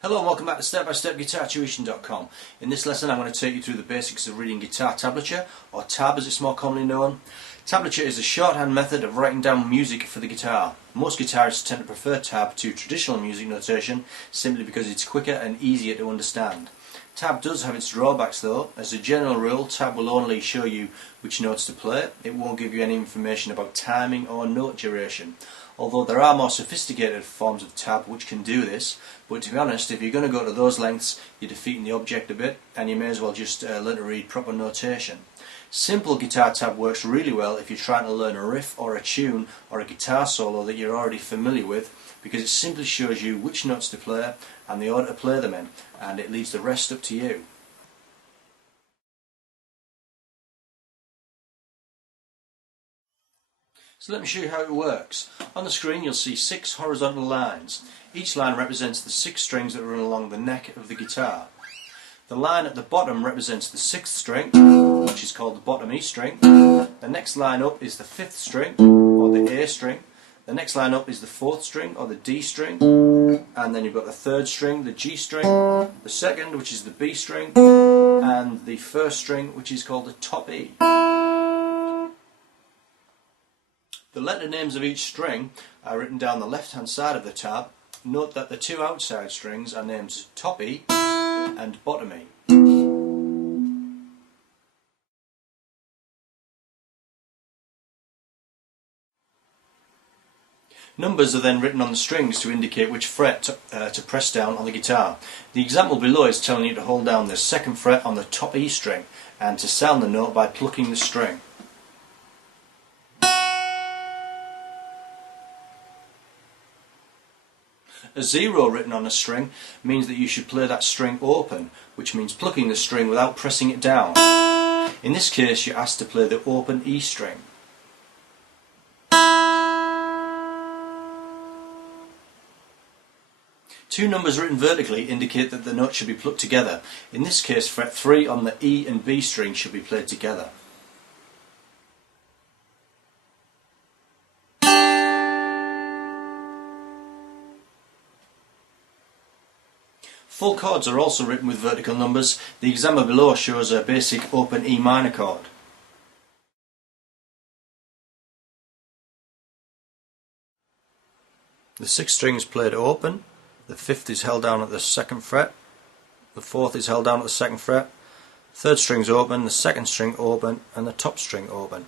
Hello and welcome back to step-by-step-guitartuition.com. In this lesson I'm going to take you through the basics of reading guitar tablature, or tab as it's more commonly known. Tablature is a shorthand method of writing down music for the guitar. Most guitarists tend to prefer tab to traditional music notation simply because it's quicker and easier to understand. Tab does have its drawbacks though. As a general rule, tab will only show you which notes to play. It won't give you any information about timing or note duration. Although there are more sophisticated forms of tab which can do this, but to be honest, if you're going to go to those lengths, you're defeating the object a bit, and you may as well just learn to read proper notation. Simple guitar tab works really well if you're trying to learn a riff or a tune or a guitar solo that you're already familiar with, because it simply shows you which notes to play and the order to play them in, and it leaves the rest up to you. So let me show you how it works. On the screen you'll see 6 horizontal lines. Each line represents the 6 strings that run along the neck of the guitar. The line at the bottom represents the 6th string, which is called the bottom E string. The next line up is the 5th string, or the A string. The next line up is the 4th string, or the D string. And then you've got the 3rd string, the G string, the 2nd, which is the B string, and the 1st string, which is called the top E. The letter names of each string are written down the left hand side of the tab. Note that the 2 outside strings are named top E and bottom E. Numbers are then written on the strings to indicate which fret to press down on the guitar. The example below is telling you to hold down the 2nd fret on the top E string and to sound the note by plucking the string. A 0 written on a string means that you should play that string open, which means plucking the string without pressing it down. In this case you're asked to play the open E string. Two numbers written vertically indicate that the notes should be plucked together. In this case, fret 3 on the E and B string should be played together. Full chords are also written with vertical numbers. The example below shows a basic open E minor chord. The 6th string is played open, the 5th is held down at the 2nd fret, the 4th is held down at the 2nd fret, 3rd string is open, the 2nd string open, and the top string open.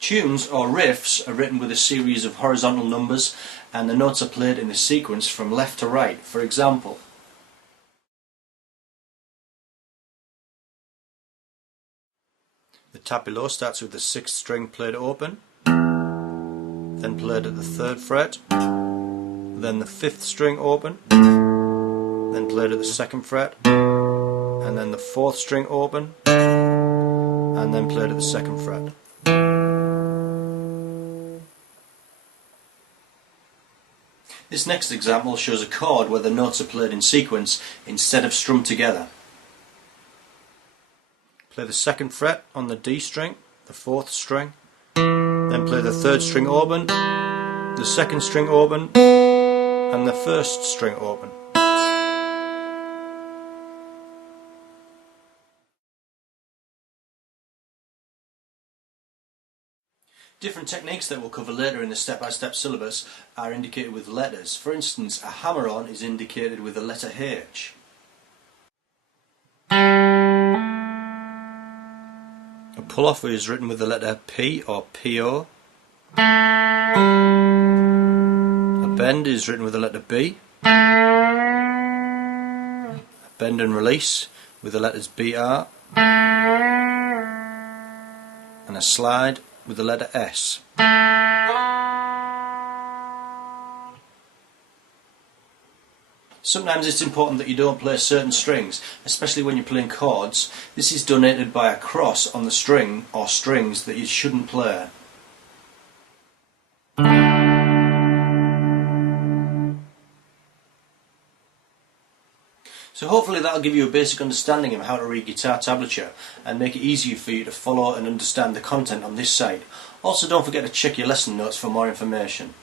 Tunes, or riffs, are written with a series of horizontal numbers and the notes are played in a sequence from left to right. For example, the tab below starts with the 6th string played open, then played at the 3rd fret, then the 5th string open, then played at the 2nd fret, and then the 4th string open, and then played at the 2nd fret. This next example shows a chord where the notes are played in sequence instead of strummed together. Play the 2nd fret on the D string, the 4th string, then play the 3rd string open, the 2nd string open, and the 1st string open. Different techniques that we'll cover later in the step-by-step syllabus are indicated with letters. For instance, a hammer-on is indicated with the letter H. A pull-off is written with the letter P or PO. A bend is written with the letter B. A bend and release with the letters BR. And a slide with the letter S. Sometimes it's important that you don't play certain strings, especially when you're playing chords. This is denoted by a cross on the string or strings that you shouldn't play. So hopefully that'll give you a basic understanding of how to read guitar tablature and make it easier for you to follow and understand the content on this site. Also, don't forget to check your lesson notes for more information.